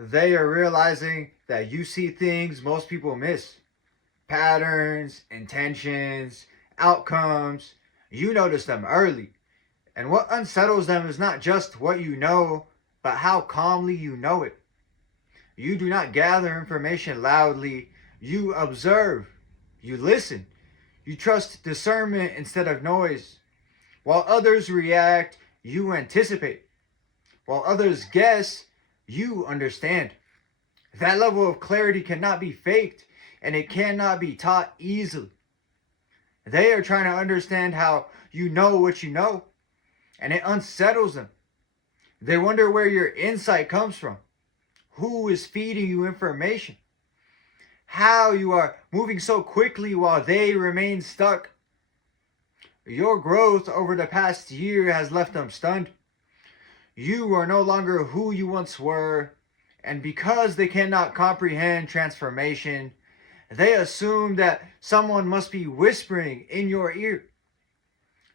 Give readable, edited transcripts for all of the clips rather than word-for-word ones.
They are realizing that you see things most people miss. Patterns, intentions, outcomes. You notice them early. And what unsettles them is not just what you know, but how calmly you know it. You do not gather information loudly. You observe. You listen. You trust discernment instead of noise. While others react, you anticipate. While others guess, you understand. That level of clarity cannot be faked, and it cannot be taught easily. They are trying to understand how you know what you know, and it unsettles them. They wonder where your insight comes from, who is feeding you information, how you are moving so quickly while they remain stuck. Your growth over the past year has left them stunned. You are no longer who you once were, and because they cannot comprehend transformation, they assume that someone must be whispering in your ear.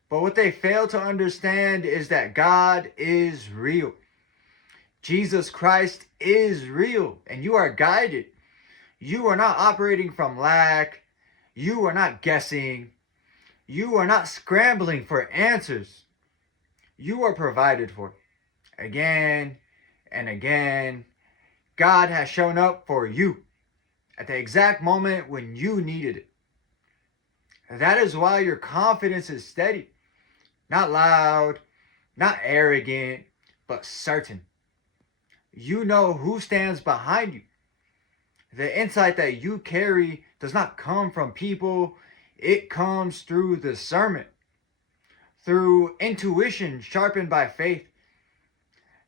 But what they fail to understand is that God is real. Jesus Christ is real, and you are guided. You are not operating from lack. You are not guessing. You are not scrambling for answers. You are provided for. Again and again, God has shown up for you at the exact moment when you needed it. That is why your confidence is steady, not loud, not arrogant, but certain. You know who stands behind you. The insight that you carry does not come from people. It comes through discernment, through intuition sharpened by faith.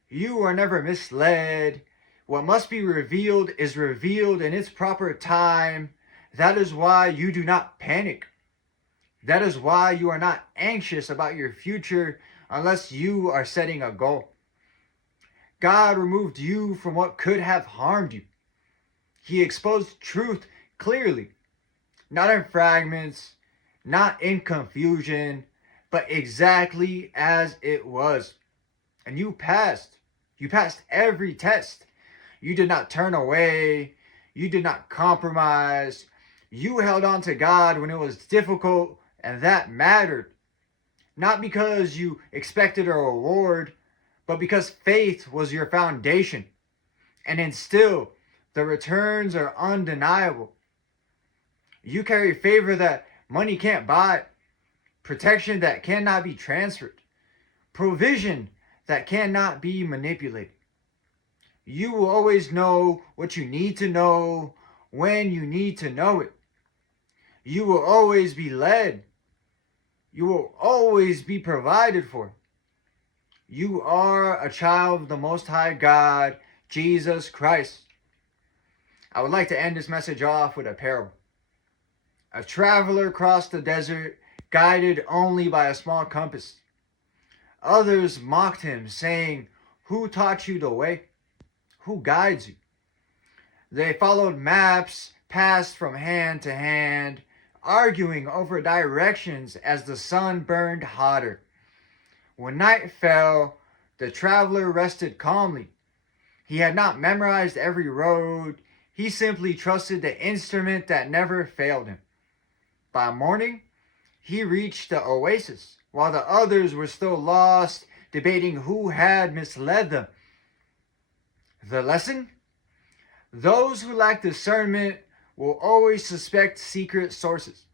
You are never misled. What must be revealed is revealed in its proper time. That is why you do not panic. That is why you are not anxious about your future unless you are setting a goal. God removed you from what could have harmed you. He exposed truth clearly, not in fragments, not in confusion, but exactly as it was. And you passed. You passed every test. You did not turn away. You did not compromise. You held on to God when it was difficult, and that mattered. Not because you expected a reward, but because faith was your foundation. And still, the returns are undeniable. You carry favor that money can't buy, protection that cannot be transferred, provision that cannot be manipulated. You will always know what you need to know when you need to know it. You will always be led. You will always be provided for. You are a child of the Most High God, Jesus Christ. I would like to end this message off with a parable. A traveler crossed the desert, guided only by a small compass. Others mocked him, saying, "Who taught you the way? Who guides you?" They followed maps, passed from hand to hand, arguing over directions as the sun burned hotter. When night fell, the traveler rested calmly. He had not memorized every road. He simply trusted the instrument that never failed him. By morning, he reached the oasis, while the others were still lost, debating who had misled them. The lesson? Those who lack discernment will always suspect secret sources.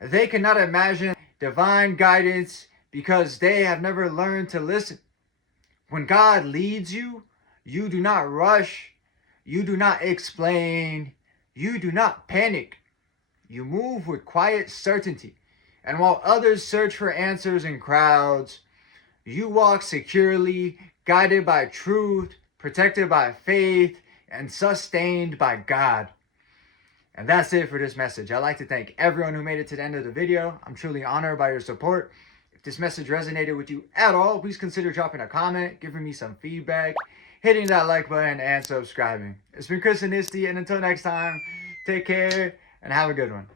They cannot imagine divine guidance because they have never learned to listen. When God leads you, you do not rush, you do not explain, you do not panic. You move with quiet certainty. And while others search for answers in crowds, you walk securely, guided by truth, protected by faith, and sustained by God. And that's it for this message. I'd like to thank everyone who made it to the end of the video. I'm truly honored by your support. If this message resonated with you at all, please consider dropping a comment, giving me some feedback, hitting that like button, and subscribing. It's been ChrisAnesti, and until next time, take care and have a good one.